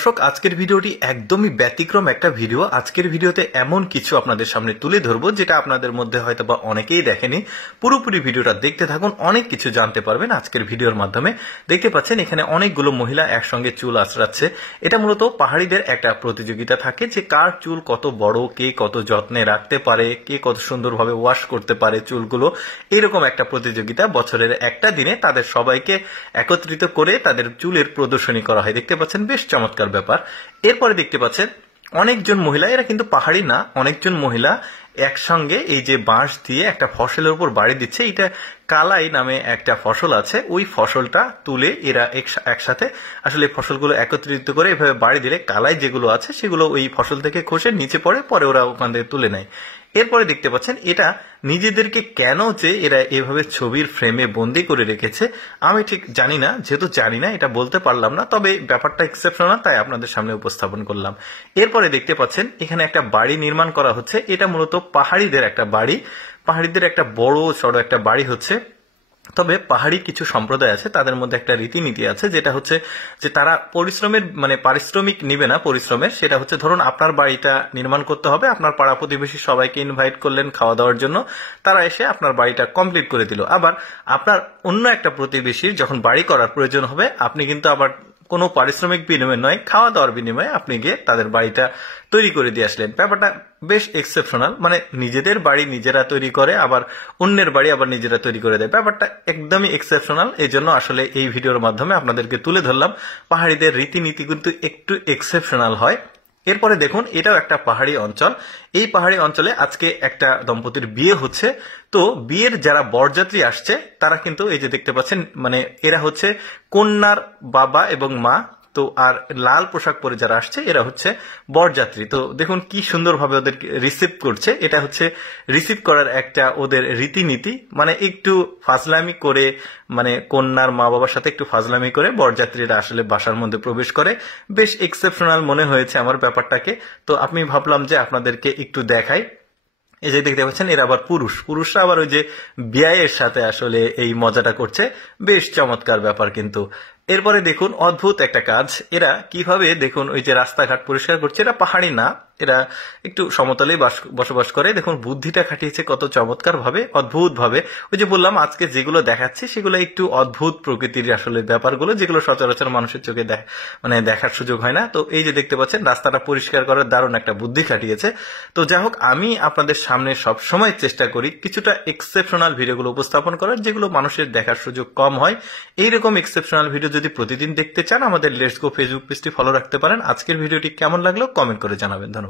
দর্শক, আজকের ভিডিওটি একদমই ব্যতিক্রম একটা ভিডিও। আজকের ভিডিওতে এমন কিছু আপনাদের সামনে তুলে ধরবো যেটা আপনাদের মধ্যে হয়তো বা অনেকেই দেখেনি। পুরোপুরি ভিডিওটা দেখতে থাকুন, অনেক কিছু জানতে পারবেন আজকের ভিডিওর মাধ্যমে। দেখতে পাচ্ছেন এখানে অনেকগুলো মহিলা একসঙ্গে চুল আঁচড়াচ্ছে। এটা মূলত পাহাড়িদের একটা প্রতিযোগিতা থাকে যে কার চুল কত বড়, কে কত যত্নে রাখতে পারে, কে কত সুন্দরভাবে ওয়াশ করতে পারে চুলগুলো। এরকম একটা প্রতিযোগিতা বছরের একটা দিনে তাদের সবাইকে একত্রিত করে তাদের চুলের প্রদর্শনী করা হয়। দেখতে পাচ্ছেন বেশ চমৎকার ব্যাপার। এরপরে দেখতে পাচ্ছেন অনেকজন মহিলা, এরা কিন্তু পাহাড়ি না, অনেকজন মহিলা একসঙ্গে এই যে বাঁশ দিয়ে একটা ফসলের উপর বাড়ি দিচ্ছে। এটা কালাই নামে একটা ফসল আছে, ওই ফসলটা তুলে এরা একসাথে আসলে ফসলগুলো একত্রিত করে এভাবে বাড়ি দিলে কালাই যেগুলো আছে সেগুলো ওই ফসল থেকে খসে নিচে পড়ে, পরে ওরা ওখান থেকে তুলে নেয়। এরপরে দেখতে পাচ্ছেন এটা নিজেদেরকে কেন যে এরা এভাবে ছবির ফ্রেমে বন্দি করে রেখেছে আমি ঠিক জানি না, যেহেতু জানি না এটা বলতে পারলাম না, তবে ব্যাপারটা এক্সেপশনাল তাই আপনাদের সামনে উপস্থাপন করলাম। এরপরে দেখতে পাচ্ছেন এখানে একটা বাড়ি নির্মাণ করা হচ্ছে। এটা মূলত পাহাড়িদের একটা বাড়ি, পাহাড়িদের একটা বড় সড়ো একটা বাড়ি হচ্ছে। তবে পাহাড়ি কিছু সম্প্রদায় আছে, তাদের মধ্যে একটা রীতিনীতি আছে যেটা হচ্ছে যে তারা পরিশ্রমের পারিশ্রমিক নিবে না পরিশ্রমের। সেটা হচ্ছে ধরুন আপনার বাড়িটা নির্মাণ করতে হবে, আপনার পাড়া প্রতিবেশী সবাইকে ইনভাইট করলেন খাওয়া দাওয়ার জন্য, তারা এসে আপনার বাড়িটা কমপ্লিট করে দিল। আবার আপনার অন্য একটা প্রতিবেশীর যখন বাড়ি করার প্রয়োজন হবে আপনি কিন্তু আবার কোনো পারিশ্রমিক বিনিময় নয়, খাওয়া দাওয়ার বিনিময়ে আপনি গিয়ে তাদের বাড়িটা তৈরি করে দিয়ে আসলেন। ব্যাপারটা বেশ এক্সেপশনাল, নিজেদের বাড়ি নিজেরা তৈরি করে আবার অন্যের বাড়ি আবার নিজেরা তৈরি করে দেয়। ব্যাপারটা একদমই এক্সেপশনাল, এই জন্য আসলে এই ভিডিওর মাধ্যমে আপনাদেরকে তুলে ধরলাম। পাহাড়িদের রীতিনীতি কিন্তু একটু এক্সেপশনাল হয়। এরপরে দেখুন এটাও একটা পাহাড়ি অঞ্চল। এই পাহাড়ি অঞ্চলে আজকে একটা দম্পতির বিয়ে হচ্ছে। তো বিয়ের যারা বরযাত্রী আসছে তারা কিন্তু এই যে দেখতে পাচ্ছেন এরা হচ্ছে কন্যার বাবা এবং মা। তো আর লাল পোশাক পরে যারা আসছে এরা হচ্ছে বরযাত্রী। তো দেখুন কি সুন্দরভাবে ওদের রিসিভ করছে। এটা হচ্ছে রিসিভ করার একটা ওদের রীতিনীতি, একটু ফাজলামি করে কন্যার মা বাবার সাথে একটু ফাজলামি করে বরযাত্রীরা আসলে বাসার মধ্যে প্রবেশ করে। বেশ এক্সেপশনাল মনে হয়েছে আমার ব্যাপারটাকে। তো আমি ভাবলাম যে আপনাদেরকে একটু দেখাই। এই যে দেখতে পাচ্ছেন এরা আবার পুরুষরা আবার ওই যে বিয়ের সাথে আসলে এই মজাটা করছে। বেশ চমৎকার ব্যাপার কিন্তু। এরপরে দেখুন অদ্ভুত একটা কাজ, এরা কিভাবে দেখুন ওই যে রাস্তাঘাট পরিষ্কার করছে। এরা পাহাড়ি না, এরা একটু সমতলেই বসবাস করে। দেখুন বুদ্ধিটা খাটিয়েছে কত চমৎকার ভাবে, অদ্ভুত ভাবে। ওই যে বললাম আজকে যেগুলো দেখাচ্ছি সেগুলো একটু অদ্ভুত প্রকৃতির আসলে ব্যাপারগুলো, যেগুলো সচরাচর মানুষের চোখে দেখার সুযোগ হয় না। তো এই যে দেখতে পাচ্ছেন রাস্তাটা পরিষ্কার করার দারুণ একটা বুদ্ধি খাটিয়েছে। তো যাই হোক, আমি আপনাদের সামনে সবসময় চেষ্টা করি কিছুটা এক্সেপশনাল ভিডিওগুলো উপস্থাপন করার, যেগুলো মানুষের দেখার সুযোগ কম হয়। এইরকম এক্সেপশনাল ভিডিও যদি প্রতিদিন দেখতে চান আমাদের লেটস গো ফেসবুক পেজটি ফলো রাখতে পারেন। আজকের ভিডিওটি কেমন লাগলো কমেন্ট করে জানাবেন। ধন্যবাদ।